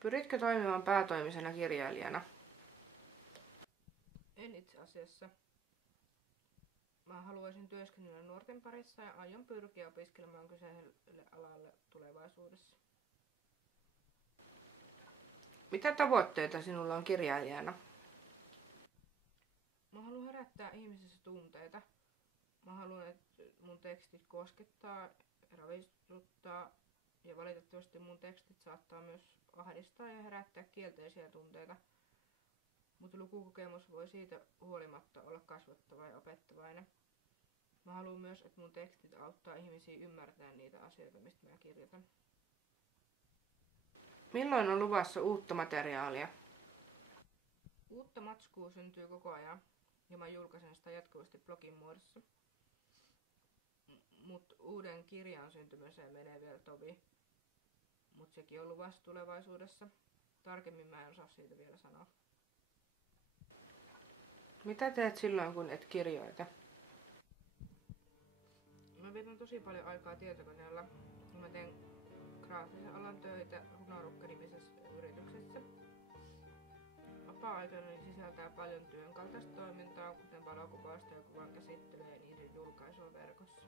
Pyritkö toimimaan päätoimisena kirjailijana? En itse asiassa. Mä haluaisin työskennellä nuorten parissa ja aion pyrkiä opiskelemaan kyseiselle alalle tulevaisuudessa. Mitä tavoitteita sinulla on kirjailijana? Mä haluan herättää ihmisissä tunteita. Mä haluan, että mun tekstit koskettaa ja ravistuttaa. Ja valitettavasti mun tekstit saattaa myös ahdistaa ja herättää kielteisiä tunteita. Mutta lukukokemus voi siitä huolimatta olla kasvattava ja opettavainen. Mä haluan myös, että mun tekstit auttaa ihmisiä ymmärtämään niitä asioita, mistä mä kirjoitan. Milloin on luvassa uutta materiaalia? Uutta matskua syntyy koko ajan ja mä julkaisen sitä jatkuvasti blogin muodossa. Mut uuden kirjan syntymiseen menee vielä tovi. Mut sekin on luvassa tulevaisuudessa. Tarkemmin mä en osaa siitä vielä sanoa. Mitä teet silloin, kun et kirjoita? Mä vietän tosi paljon aikaa tietokoneella. Mä teen graafisen alan töitä Runarukka-nimisessä yrityksessä. Vapaa-aikani sisältää paljon työn kaltaista toimintaa, kuten valokuvausta ja kuvan käsittelyä ja niiden julkaisua verkossa.